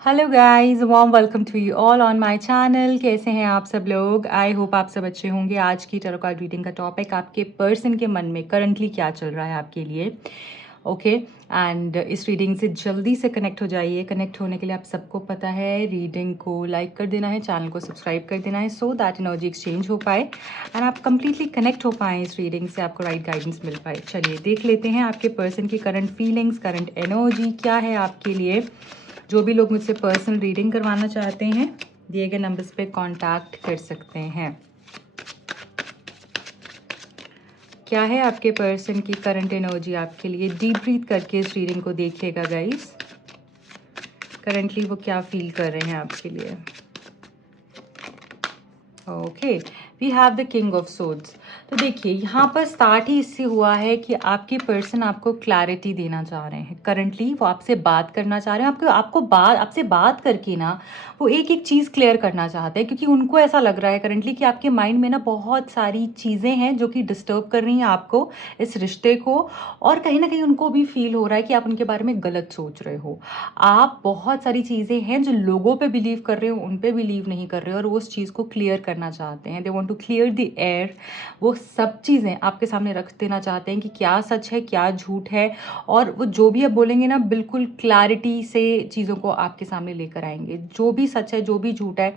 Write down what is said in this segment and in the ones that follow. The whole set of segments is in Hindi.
Hello guys, warm welcome to you all on my channel. कैसे हैं आप सब लोग? आई होप आप सब अच्छे होंगे। आज की टैरो कार्ड रीडिंग का टॉपिक आपके पर्सन के मन में करंटली क्या चल रहा है आपके लिए। ओके एंड इस रीडिंग से जल्दी से कनेक्ट हो जाइए। कनेक्ट होने के लिए आप सबको पता है रीडिंग को लाइक कर देना है, चैनल को सब्सक्राइब कर देना है सो दैट एनर्जी एक्सचेंज हो पाए एंड आप कंप्लीटली कनेक्ट हो पाएँ इस रीडिंग से, आपको राइट गाइडेंस मिल पाए। चलिए देख लेते हैं आपके पर्सन की करंट फीलिंग्स, करंट एनर्जी क्या है आपके लिए। जो भी लोग मुझसे पर्सनल रीडिंग करवाना चाहते हैं दिए गए नंबर्स पे कांटेक्ट कर सकते हैं। क्या है आपके पर्सन की करंट एनर्जी आपके लिए? डीप ब्रीथ करके इस रीडिंग को देखिएगा गाइस। करंटली वो क्या फील कर रहे हैं आपके लिए। Okay, we have the king of swords. तो देखिए यहाँ पर स्टार्ट ही इससे हुआ है कि आपके पर्सन आपको क्लैरिटी देना चाह रहे हैं। करंटली वो आपसे बात करना चाह रहे हैं, आपसे बात करके ना वो एक एक चीज़ क्लियर करना चाहते हैं, क्योंकि उनको ऐसा लग रहा है करंटली कि आपके माइंड में ना बहुत सारी चीज़ें हैं जो कि डिस्टर्ब कर रही हैं आपको, इस रिश्ते को। और कहीं ना कहीं उनको भी फील हो रहा है कि आप उनके बारे में गलत सोच रहे हो। आप बहुत सारी चीज़ें हैं जो लोगों पे बिलीव कर रहे हो, उन पे बिलीव नहीं कर रहे हो और वो उस चीज़ को क्लियर करना चाहते हैं। They want to clear the air. वो सब चीज़ें आपके सामने रख देना चाहते हैं कि क्या सच है, क्या झूठ है। और वो जो भी आप बोलेंगे ना, बिल्कुल क्लैरिटी से चीज़ों को आपके सामने लेकर आएंगे। जो भी सच है, जो भी झूठ है,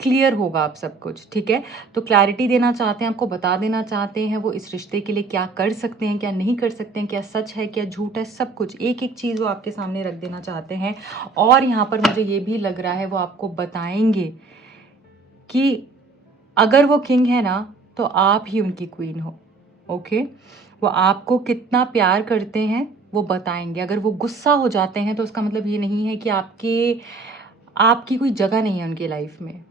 क्लियर होगा आप सब कुछ। ठीक है, तो क्लैरिटी देना चाहते हैं, आपको बता देना चाहते हैं वो इस रिश्ते के लिए क्या कर सकते हैं, क्या नहीं कर सकते हैं, क्या सच है, क्या झूठ है, सब कुछ एक एक चीज़ वो आपके सामने रख देना चाहते हैं। और यहाँ पर मुझे ये भी लग रहा है वो आपको बताएंगे कि अगर वो किंग है ना तो आप ही उनकी क्वीन हो। ओके, वो आपको कितना प्यार करते हैं वो बताएंगे। अगर वो गुस्सा हो जाते हैं तो उसका मतलब ये नहीं है कि आपकी कोई जगह नहीं है उनकी लाइफ में।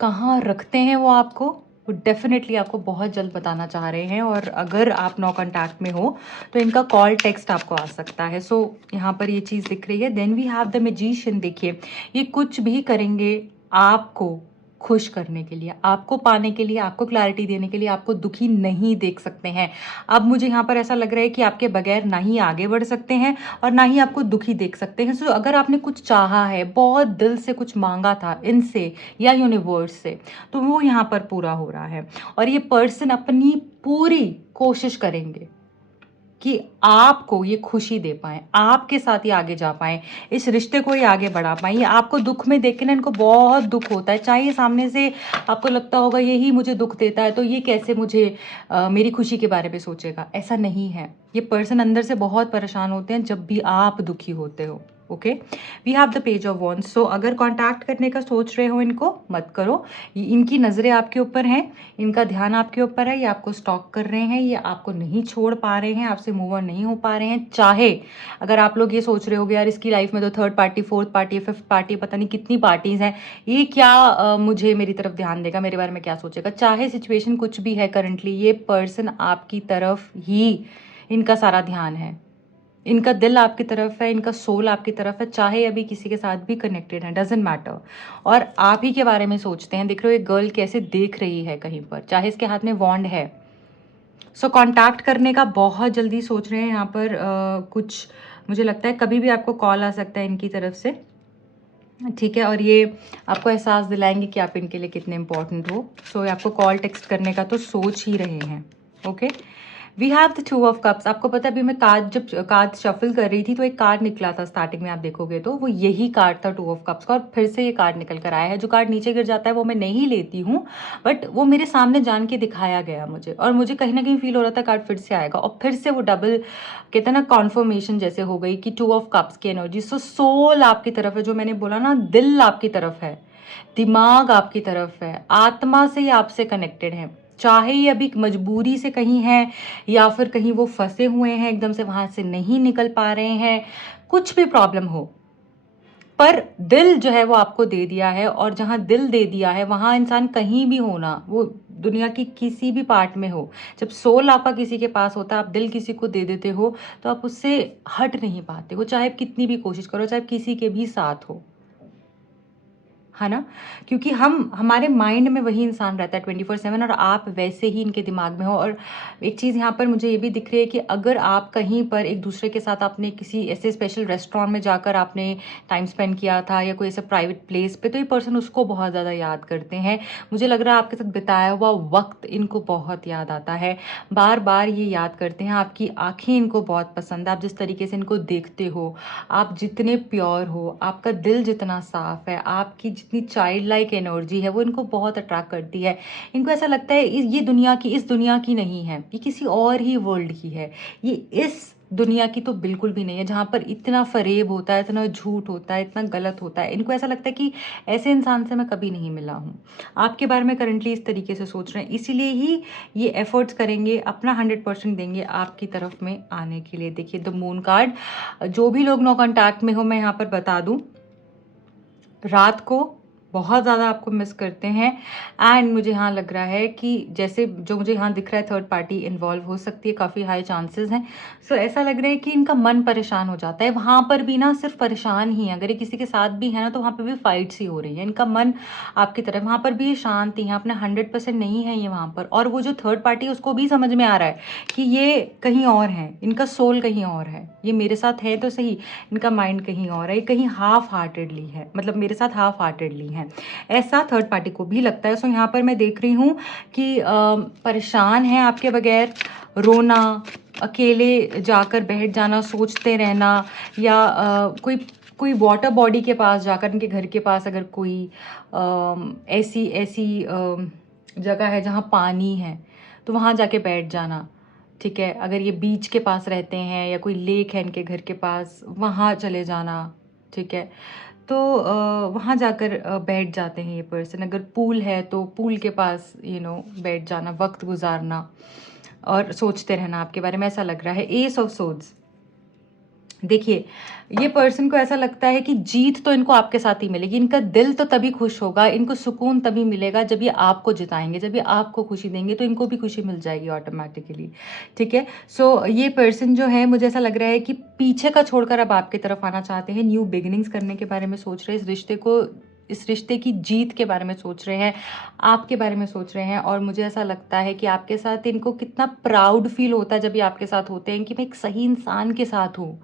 कहाँ रखते हैं वो आपको, वो डेफिनेटली आपको बहुत जल्द बताना चाह रहे हैं। और अगर आप नो कॉन्टैक्ट में हो तो इनका कॉल टेक्स्ट आपको आ सकता है। सो यहाँ पर ये चीज़ दिख रही है। Then we have the magician. देखिए ये कुछ भी करेंगे आपको खुश करने के लिए, आपको पाने के लिए, आपको क्लैरिटी देने के लिए। आपको दुखी नहीं देख सकते हैं। अब मुझे यहाँ पर ऐसा लग रहा है कि आपके बगैर ना ही आगे बढ़ सकते हैं और ना ही आपको दुखी देख सकते हैं। सो अगर आपने कुछ चाहा है, बहुत दिल से कुछ मांगा था इनसे या यूनिवर्स से, तो वो यहाँ पर पूरा हो रहा है। और ये पर्सन अपनी पूरी कोशिश करेंगे कि आपको ये खुशी दे पाएँ, आपके साथ ही आगे जा पाएँ, इस रिश्ते को ही आगे बढ़ा पाएँ। ये आपको दुख में देख के ना इनको बहुत दुख होता है। चाहे ये सामने से आपको लगता होगा यही मुझे दुख देता है तो ये कैसे मुझे मेरी खुशी के बारे में सोचेगा, ऐसा नहीं है। ये पर्सन अंदर से बहुत परेशान होते हैं जब भी आप दुखी होते हो। Okay, we have the page of wands. So अगर कांटेक्ट करने का सोच रहे हो इनको मत करो। इनकी नज़रें आपके ऊपर हैं, इनका ध्यान आपके ऊपर है। ये आपको स्टॉक कर रहे हैं, ये आपको नहीं छोड़ पा रहे हैं, आपसे मूव ऑन नहीं हो पा रहे हैं। चाहे अगर आप लोग ये सोच रहे हो यार इसकी लाइफ में तो third party, fourth party, fifth party, पता नहीं कितनी पार्टीज हैं, ये क्या मुझे मेरी तरफ ध्यान देगा, मेरे बारे में क्या सोचेगा। चाहे सिचुएशन कुछ भी है करंटली, ये पर्सन आपकी तरफ ही इनका सारा ध्यान है। इनका दिल आपकी तरफ है, इनका सोल आपकी तरफ है। चाहे अभी किसी के साथ भी कनेक्टेड है, डजेंट मैटर। और आप ही के बारे में सोचते हैं। देख रहे हो एक गर्ल कैसे देख रही है कहीं पर, चाहे इसके हाथ में वॉन्ड है। सो कांटेक्ट करने का बहुत जल्दी सोच रहे हैं यहाँ पर। कुछ मुझे लगता है कभी भी आपको कॉल आ सकता है इनकी तरफ से। ठीक है, और ये आपको एहसास दिलाएंगे कि आप इनके लिए कितने इंपॉर्टेंट हो। सो आपको कॉल टेक्स्ट करने का तो सोच ही रहे हैं। Okay, we have the two of cups. आपको पता है अभी मैं जब कार्ड शफल कर रही थी तो एक कार्ड निकला था स्टार्टिंग में, आप देखोगे तो वो यही कार्ड था टू ऑफ कप्स का। और फिर से ये कार्ड निकल कर आया है। जो कार्ड नीचे गिर जाता है वो मैं नहीं लेती हूँ, बट वो मेरे सामने जान के दिखाया गया मुझे, और मुझे कहीं ना कहीं फील हो रहा था कार्ड फिर से आएगा। और फिर से वो डबल कहते हैं ना कॉन्फर्मेशन जैसे हो गई कि टू ऑफ कप्स की एनर्जी। सो सोल आपकी तरफ है, जो मैंने बोला ना, दिल आपकी तरफ है, दिमाग आपकी तरफ है, आत्मा से ही आपसे कनेक्टेड है। चाहे ये अभी मजबूरी से कहीं है या फिर कहीं वो फंसे हुए हैं, एकदम से वहां से नहीं निकल पा रहे हैं, कुछ भी प्रॉब्लम हो, पर दिल जो है वो आपको दे दिया है। और जहां दिल दे दिया है वहां इंसान कहीं भी हो ना, वो दुनिया की किसी भी पार्ट में हो, जब सोल आपका किसी के पास होता है, आप दिल किसी को दे देते हो तो आप उससे हट नहीं पाते हो, चाहे आप कितनी भी कोशिश करो, चाहे आप किसी के भी साथ हो। है ना, क्योंकि हमारे माइंड में वही इंसान रहता है 24/7 और आप वैसे ही इनके दिमाग में हो। और एक चीज़ यहाँ पर मुझे ये भी दिख रही है कि अगर आप कहीं पर एक दूसरे के साथ आपने किसी ऐसे स्पेशल रेस्टोरेंट में जाकर आपने टाइम स्पेंड किया था या कोई ऐसा प्राइवेट प्लेस पे, तो ये पर्सन उसको बहुत ज़्यादा याद करते हैं। मुझे लग रहा है आपके साथ बिताया हुआ वक्त इनको बहुत याद आता है, बार बार ये याद करते हैं। आपकी आंखें इनको बहुत पसंद है, आप जिस तरीके से इनको देखते हो, आप जितने प्योर हो, आपका दिल जितना साफ है, आपकी जितनी चाइल्ड लाइक एनर्जी है, वो इनको बहुत अट्रैक्ट करती है। इनको ऐसा लगता है ये दुनिया की, इस दुनिया की नहीं है, ये किसी और ही वर्ल्ड की है, ये इस दुनिया की तो बिल्कुल भी नहीं है जहाँ पर इतना फरेब होता है, इतना झूठ होता है, इतना गलत होता है। इनको ऐसा लगता है कि ऐसे इंसान से मैं कभी नहीं मिला हूँ। आपके बारे में करंटली इस तरीके से सोच रहे हैं, इसीलिए ही ये एफर्ट्स करेंगे, अपना 100% देंगे आपकी तरफ में आने के लिए। देखिए द मून कार्ड, जो भी लोग नो कॉन्टैक्ट में हो, मैं यहाँ पर बता दूँ, रात को बहुत ज़्यादा आपको मिस करते हैं। एंड मुझे यहाँ लग रहा है कि जैसे जो मुझे यहाँ दिख रहा है, थर्ड पार्टी इन्वॉल्व हो सकती है, काफ़ी हाई चांसेस हैं। सो ऐसा लग रहा है कि इनका मन परेशान हो जाता है। वहाँ पर भी ना सिर्फ परेशान ही है, अगर ये किसी के साथ भी है ना तो वहाँ पर भी फाइट्स ही हो रही है। इनका मन आपकी तरफ, वहाँ पर भी ये शांति है, अपना 100% नहीं है ये वहाँ पर। और वो जो थर्ड पार्टी है उसको भी समझ में आ रहा है कि ये कहीं और है, इनका सोल कहीं और है, ये मेरे साथ है तो सही, इनका माइंड कहीं और है, ये कहीं हाफ हार्टेडली है, मतलब मेरे साथ हाफ हार्टेडली है, ऐसा थर्ड पार्टी को भी लगता है। सो यहाँ पर मैं देख रही हूँ कि परेशान है आपके बगैर, रोना, अकेले जाकर बैठ जाना, सोचते रहना, या कोई वाटर बॉडी के पास जाकर, उनके घर के पास अगर कोई ऐसी जगह है जहाँ पानी है तो वहाँ जाके बैठ जाना, ठीक है। अगर ये बीच के पास रहते हैं या कोई लेक है इनके घर के पास, वहाँ चले जाना, ठीक है। तो वहाँ जाकर बैठ जाते हैं ये पर्सन। अगर पूल है तो पूल के पास बैठ जाना, वक्त गुजारना और सोचते रहना आपके बारे में, ऐसा लग रहा है। एस ऑफ सोर्ड्स, देखिए ये पर्सन को ऐसा लगता है कि जीत तो इनको आपके साथ ही मिलेगी, इनका दिल तो तभी खुश होगा, इनको सुकून तभी मिलेगा जब ये आपको जिताएंगे, जब ये आपको खुशी देंगे तो इनको भी खुशी मिल जाएगी ऑटोमेटिकली, ठीक है। सो ये पर्सन जो है, मुझे ऐसा लग रहा है कि पीछे का छोड़कर अब आपकी तरफ आना चाहते हैं, न्यू बिगिनिंग्स करने के बारे में सोच रहे हैं, इस रिश्ते की जीत के बारे में सोच रहे हैं, आपके बारे में सोच रहे हैं। और मुझे ऐसा लगता है कि आपके साथ इनको कितना प्राउड फील होता है जब ये आपके साथ होते हैं कि मैं एक सही इंसान के साथ हूँ,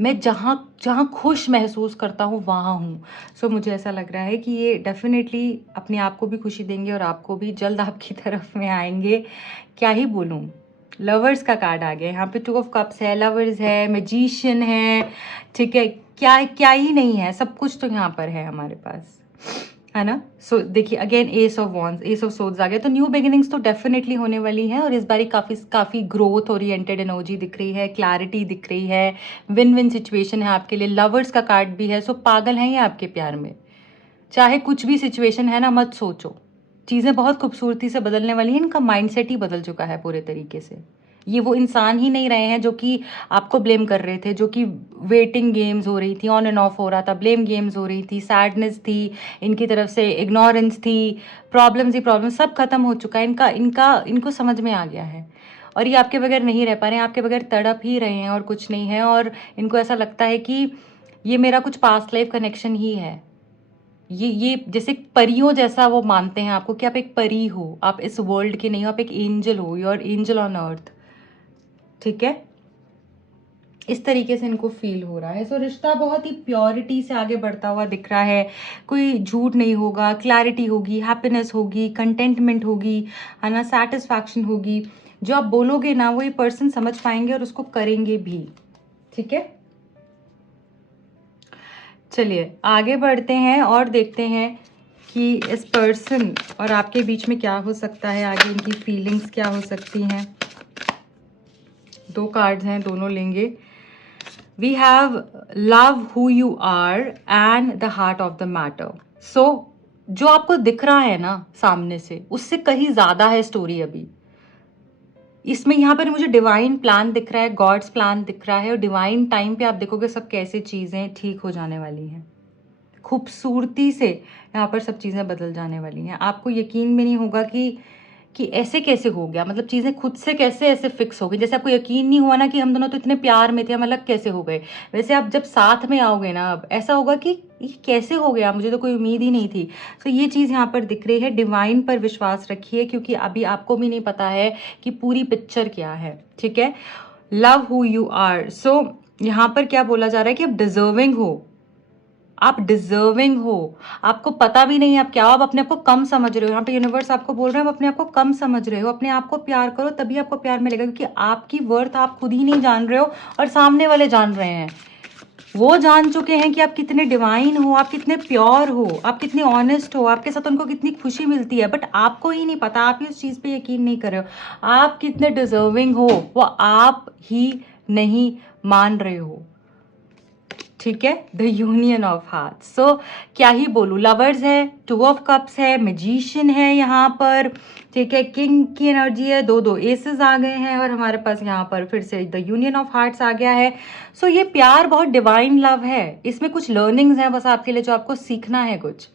मैं जहाँ जहाँ खुश महसूस करता हूँ वहाँ हूँ। सो मुझे ऐसा लग रहा है कि ये डेफिनेटली अपने आप को भी खुशी देंगे और आपको भी जल्द आपकी तरफ में आएंगे। क्या ही बोलूँ, लवर्स का कार्ड आ गया यहाँ पे, 2 ऑफ कप्स है, लवर्स है, मैजिशियन है, ठीक है। क्या क्या ही नहीं है, सब कुछ तो यहाँ पर है हमारे पास, है ना। सो देखिए again ace of wands, ace of swords आ गया। तो न्यू बिगिनिंग्स तो डेफिनेटली होने वाली हैं और इस बारी काफ़ी ग्रोथ ओरिएंटेड एनर्जी दिख रही है, क्लैरिटी दिख रही है, विन विन सिचुएशन है आपके लिए। लवर्स का कार्ड भी है। सो पागल हैं ये आपके प्यार में, चाहे कुछ भी सिचुएशन है ना, मत सोचो, चीज़ें बहुत खूबसूरती से बदलने वाली हैं। इनका माइंडसेट ही बदल चुका है पूरे तरीके से, ये वो इंसान ही नहीं रहे हैं जो कि आपको ब्लेम कर रहे थे, जो कि वेटिंग गेम्स हो रही थी, ऑन एंड ऑफ हो रहा था, ब्लेम गेम्स हो रही थी, सैडनेस थी इनकी तरफ से, इग्नोरेंस थी, प्रॉब्लम्स ही प्रॉब्लम, सब खत्म हो चुका है। इनको समझ में आ गया है और ये आपके बगैर नहीं रह पा रहे हैं, आपके बगैर तड़प ही रहे हैं और कुछ नहीं है। और इनको ऐसा लगता है कि ये मेरा कुछ पास्ट लाइफ कनेक्शन ही है, ये जैसे परियों जैसा वो मानते हैं आपको कि आप एक परी हो, आप इस वर्ल्ड के नहीं हो, आप एक एंजल हो, you are angel on earth, ठीक है। इस तरीके से इनको फील हो रहा है। सो रिश्ता बहुत ही प्योरिटी से आगे बढ़ता हुआ दिख रहा है, कोई झूठ नहीं होगा, क्लैरिटी होगी, हैप्पीनेस होगी, कंटेंटमेंट होगी, है ना, सेटिस्फैक्शन होगी। जो आप बोलोगे ना वो ये पर्सन समझ पाएंगे और उसको करेंगे भी, ठीक है। चलिए आगे बढ़ते हैं और देखते हैं कि इस पर्सन और आपके बीच में क्या हो सकता है, आगे इनकी फीलिंग्स क्या हो सकती हैं। 2 कार्ड्स हैं, दोनों लेंगे। We have love who you are and the heart of the matter. So जो आपको दिख रहा है ना सामने से, उससे कहीं ज्यादा है स्टोरी अभी इसमें। यहाँ पर मुझे डिवाइन प्लान दिख रहा है, गॉड्स प्लान दिख रहा है, और डिवाइन टाइम पे आप देखोगे सब कैसे चीजें ठीक हो जाने वाली हैं, खूबसूरती से यहाँ पर सब चीजें बदल जाने वाली हैं। आपको यकीन भी नहीं होगा कि ऐसे कैसे हो गया, मतलब चीज़ें खुद से कैसे ऐसे फिक्स हो गई। जैसे आपको यकीन नहीं हुआ ना कि हम दोनों तो इतने प्यार में थे, हम अलग कैसे हो गए, वैसे आप जब साथ में आओगे ना अब ऐसा होगा कि ये कैसे हो गया, मुझे तो कोई उम्मीद ही नहीं थी। तो ये चीज़ यहाँ पर दिख रही है। डिवाइन पर विश्वास रखिए, क्योंकि अभी आपको भी नहीं पता है कि पूरी पिक्चर क्या है, ठीक है। Love who you are. So यहाँ पर क्या बोला जा रहा है कि आप डिजर्विंग हो, आप डिजर्विंग हो। आपको पता भी नहीं है आप क्या हो, आप अपने आप को कम समझ रहे हो। यहाँ पे यूनिवर्स आपको बोल रहे हैं आप अपने आप को कम समझ रहे हो। अपने आप को प्यार करो, तभी आपको प्यार मिलेगा, क्योंकि आपकी वर्थ आप खुद ही नहीं जान रहे हो और सामने वाले जान रहे हैं। वो जान चुके हैं कि आप कितने डिवाइन हो, आप कितने प्योर हो, आप कितने ऑनेस्ट हो, आपके साथ उनको कितनी खुशी मिलती है, बट आपको ही नहीं पता, आप ही उस चीज़ पे यकीन नहीं कर रहे हो। आप कितने डिजर्विंग हो वो आप ही नहीं मान रहे हो, ठीक है। The union of heart. So क्या ही बोलूँ, लवर्स है, टू ऑफ कप्स है, मैजिशियन है यहाँ पर, ठीक है। किंग की एनर्जी है, दो एसेस आ गए हैं और हमारे पास यहाँ पर फिर से द यूनियन ऑफ हार्ट्स आ गया है। सो ये प्यार बहुत डिवाइन लव है, इसमें कुछ लर्निंग्स हैं बस आपके लिए, जो आपको सीखना है कुछ।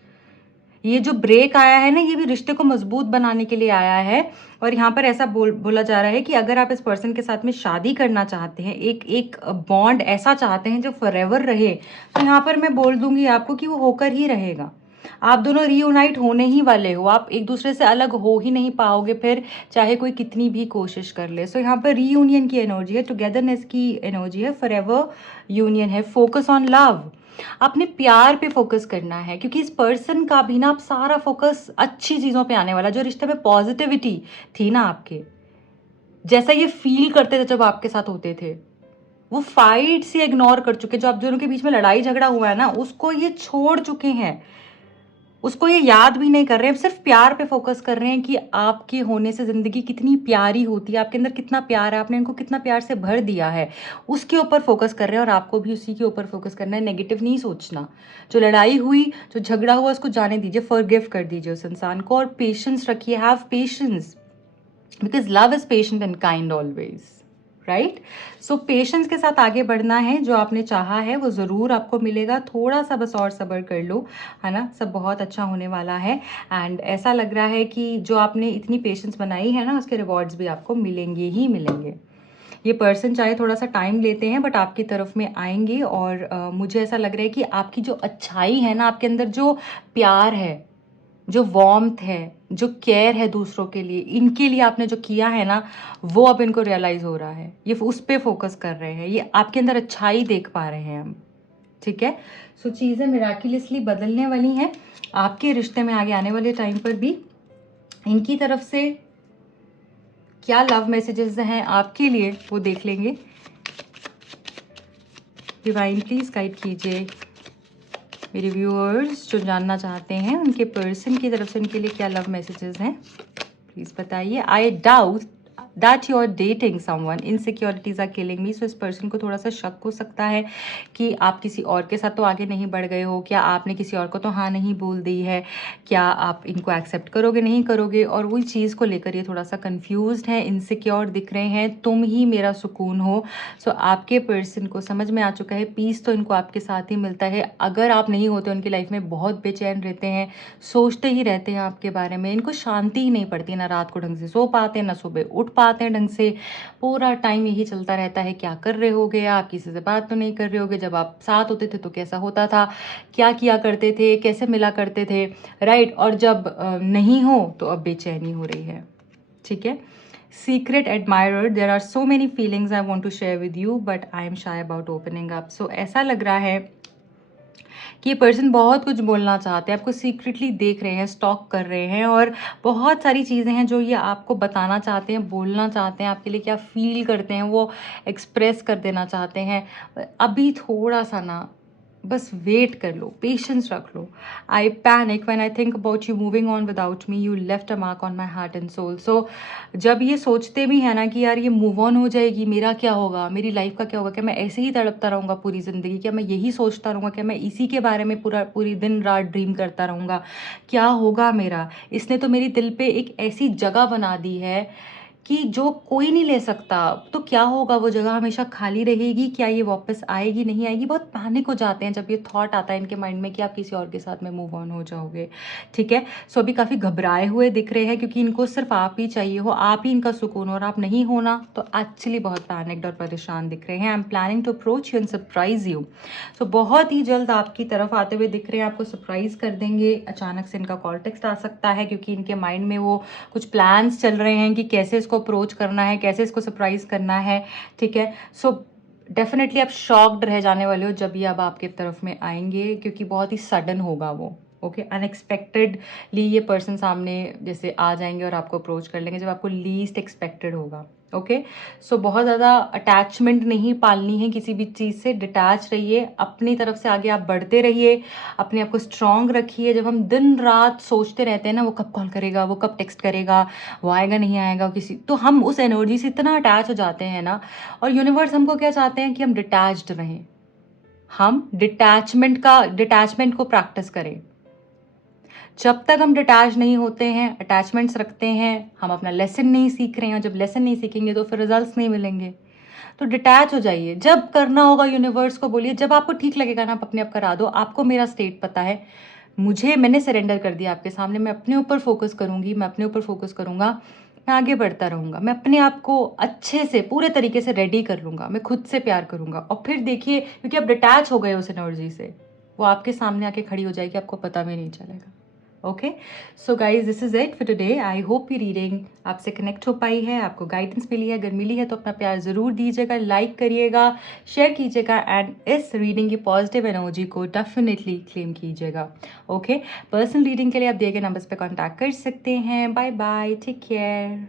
ये जो ब्रेक आया है ना, ये भी रिश्ते को मजबूत बनाने के लिए आया है। और यहाँ पर ऐसा बोला जा रहा है कि अगर आप इस पर्सन के साथ में शादी करना चाहते हैं, एक बॉन्ड ऐसा चाहते हैं जो फॉरएवर रहे, तो यहाँ पर मैं बोल दूंगी आपको कि वो होकर ही रहेगा। आप दोनों रीयूनाइट होने ही वाले हो, आप एक दूसरे से अलग हो ही नहीं पाओगे फिर, चाहे कोई कितनी भी कोशिश कर ले। सो यहाँ पर रीयूनियन की एनर्जी है, टुगेदरनेस की एनर्जी है, फॉरएवर यूनियन है। फोकस ऑन लव, अपने प्यार पे फोकस करना है, क्योंकि इस पर्सन का भी ना आप सारा फोकस अच्छी चीजों पे आने वाला। जो रिश्ते में पॉजिटिविटी थी ना आपके, जैसा ये फील करते थे जब आपके साथ होते थे, वो फाइट से इग्नोर कर चुके। जो आप दोनों के बीच में लड़ाई झगड़ा हुआ है ना, उसको ये छोड़ चुके हैं, उसको ये याद भी नहीं कर रहे हैं। सिर्फ प्यार पे फोकस कर रहे हैं कि आपके होने से जिंदगी कितनी प्यारी होती है, आपके अंदर कितना प्यार है, आपने इनको कितना प्यार से भर दिया है, उसके ऊपर फोकस कर रहे हैं। और आपको भी उसी के ऊपर फोकस करना है, नेगेटिव नहीं सोचना। जो लड़ाई हुई, जो झगड़ा हुआ, उसको जाने दीजिए, फॉरगिव कर दीजिए उस इंसान को, और पेशेंस रखिए। Have patience, because love is patient and kind always, right. So patience के साथ आगे बढ़ना है, जो आपने चाहा है वो ज़रूर आपको मिलेगा। थोड़ा सा बस और सब्र कर लो, है ना, सब बहुत अच्छा होने वाला है। एंड ऐसा लग रहा है कि जो आपने इतनी पेशेंस बनाई है ना, उसके रिवॉर्ड्स भी आपको मिलेंगे ही मिलेंगे। ये पर्सन चाहे थोड़ा सा टाइम लेते हैं, बट आपकी तरफ में आएंगे। और मुझे ऐसा लग रहा है कि आपकी जो अच्छाई है ना, आपके अंदर जो प्यार है, जो वार्मथ है, जो केयर है दूसरों के लिए, इनके लिए आपने जो किया है ना, वो अब इनको रियलाइज हो रहा है। ये उस पर फोकस कर रहे हैं, ये आपके अंदर अच्छाई देख पा रहे हैं हम, ठीक है। सो चीज़ें मिराकुलसली बदलने वाली हैं आपके रिश्ते में। आगे आने वाले टाइम पर भी इनकी तरफ से क्या लव मैसेजेस हैं आपके लिए, वो देख लेंगे। डिवाइन प्लीज गाइड कीजिए मेरे व्यूअर्स, जो जानना चाहते हैं उनके पर्सन की तरफ से उनके लिए क्या लव मैसेजेस हैं, प्लीज़ बताइए। I doubt that you are dating someone, insecurities are killing me. So इस पर्सन को थोड़ा सा शक हो सकता है कि आप किसी और के साथ तो आगे नहीं बढ़ गए हो, क्या आपने किसी और को तो हाँ नहीं बोल दी है, क्या आप इनको एक्सेप्ट करोगे नहीं करोगे, और वही चीज़ को लेकर ये थोड़ा सा कंफ्यूज्ड है, इनसिक्योर दिख रहे हैं। तुम ही मेरा सुकून हो। सो आपके पर्सन को समझ में आ चुका है, पीस तो इनको आपके साथ ही मिलता है। अगर आप नहीं होते उनकी लाइफ में बहुत बेचैन रहते हैं, सोचते ही रहते हैं आपके बारे में, इनको शांति ही नहीं पड़ती, ना रात को ढंग से सो पाते हैं, ना सुबह उठ पाते हैं ढंग से। पूरा टाइम यही चलता रहता है, क्या कर रहे होगे आप, किसी से बात तो नहीं कर रहे होगे, जब आप साथ होते थे तो कैसा होता था, क्या किया करते थे, कैसे मिला करते थे, राइट। और जब नहीं हो तो अब बेचैनी हो रही है, ठीक है। Secret admirer, there are so many feelings I want to share with you but I am shy about opening up. So ऐसा लग रहा है कि ये पर्सन बहुत कुछ बोलना चाहते हैं, आपको सीक्रेटली देख रहे हैं, स्टॉक कर रहे हैं, और बहुत सारी चीज़ें हैं जो ये आपको बताना चाहते हैं, बोलना चाहते हैं, आपके लिए क्या फील करते हैं वो एक्सप्रेस कर देना चाहते हैं। अभी थोड़ा सा ना बस वेट कर लो, पेशेंस रख लो। I panic when I think about you moving on without me, you left a mark on my heart and soul. So जब ये सोचते भी है ना कि यार ये मूव ऑन हो जाएगी, मेरा क्या होगा, मेरी लाइफ का क्या होगा, क्या मैं ऐसे ही तड़पता रहूँगा पूरी ज़िंदगी, क्या मैं यही सोचता रहूँगा, क्या मैं इसी के बारे में पूरी दिन रात ड्रीम करता रहूँगा, क्या होगा मेरा। इसने तो मेरी दिल पे एक ऐसी जगह बना दी है कि जो कोई नहीं ले सकता, तो क्या होगा, वो जगह हमेशा खाली रहेगी, क्या ये वापस आएगी नहीं आएगी। बहुत पैनिक हो जाते हैं जब ये थॉट आता है इनके माइंड में कि आप किसी और के साथ में मूव ऑन हो जाओगे, ठीक है। सो अभी काफ़ी घबराए हुए दिख रहे हैं क्योंकि इनको सिर्फ आप ही चाहिए हो, आप ही इनका सुकून हो, और आप नहीं होना तो एक्चुअली बहुत पैनिक्ड और परेशान दिख रहे हैं। I am planning to approach you and surprise you. So बहुत ही जल्द आपकी तरफ आते हुए दिख रहे हैं, आपको सरप्राइज कर देंगे। अचानक से इनका कॉल टेक्स्ट आ सकता है क्योंकि इनके माइंड में वो कुछ प्लान्स चल रहे हैं कि कैसे इसको अप्रोच करना है, कैसे इसको सरप्राइज करना है, ठीक है। सो डेफिनेटली आप शॉक्ड रह जाने वाले हो जब ये अब आपके तरफ में आएंगे, क्योंकि बहुत ही सडन होगा वो, ओके। अनएक्सपेक्टेडली ये पर्सन सामने जैसे आ जाएंगे और आपको अप्रोच कर लेंगे जब आपको लीस्ट एक्सपेक्टेड होगा, ओके। सो बहुत ज़्यादा अटैचमेंट नहीं पालनी है किसी भी चीज़ से, डिटैच रहिए, अपनी तरफ से आगे आप बढ़ते रहिए, अपने आप को स्ट्रांग रखिए। जब हम दिन रात सोचते रहते हैं ना, वो कब कॉल करेगा, वो कब टेक्स्ट करेगा, वो आएगा नहीं आएगा किसी, तो हम उस एनर्जी से इतना अटैच हो जाते हैं ना। और यूनिवर्स हमको क्या चाहते हैं कि हम डिटैच्ड रहें, हम डिटैचमेंट को प्रैक्टिस करें। जब तक हम डिटैच नहीं होते हैं, अटैचमेंट्स रखते हैं, हम अपना लेसन नहीं सीख रहे हैं, और जब लेसन नहीं सीखेंगे तो फिर रिजल्ट्स नहीं मिलेंगे। तो डिटैच हो जाइए, जब करना होगा यूनिवर्स को बोलिए, जब आपको ठीक लगेगा ना आप अपने आप करा दो। आपको मेरा स्टेट पता है, मैंने सरेंडर कर दिया आपके सामने, मैं अपने ऊपर फोकस करूंगी, मैं अपने ऊपर फोकस करूंगा, मैं आगे बढ़ता रहूंगा, मैं अपने आप को अच्छे से पूरे तरीके से रेडी कर लूंगा, मैं खुद से प्यार करूंगा। और फिर देखिए, क्योंकि आप डिटैच हो गए उस एनर्जी से, वो आपके सामने आके खड़ी हो जाएगी, आपको पता भी नहीं चलेगा। Okay, so guys this is it for today. I hope ये रीडिंग आपसे कनेक्ट हो पाई है, आपको गाइडेंस मिली है। अगर मिली है तो अपना प्यार ज़रूर दीजिएगा, लाइक करिएगा, शेयर कीजिएगा, एंड इस रीडिंग की पॉजिटिव एनर्जी को डेफिनेटली क्लेम कीजिएगा। ओके, पर्सनल रीडिंग के लिए आप दिए गए नंबर्स पे कांटेक्ट कर सकते हैं। Bye bye, take care.